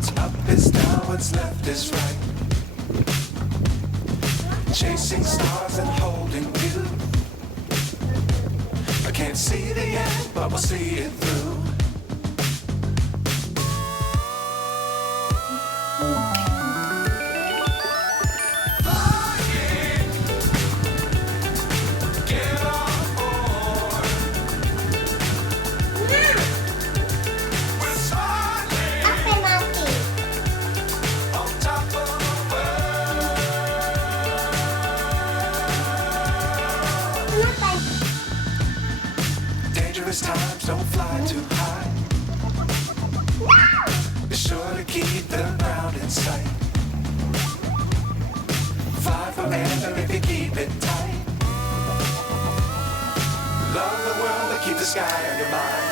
What's up is down, what's left is right. Chasing stars and holding you. I can't see the end, but we'll see it through. Dangerous times, don't fly too high. Be sure to keep the ground in sight. Fly forever if you keep it tight. Love the world, but keep the sky on your mind.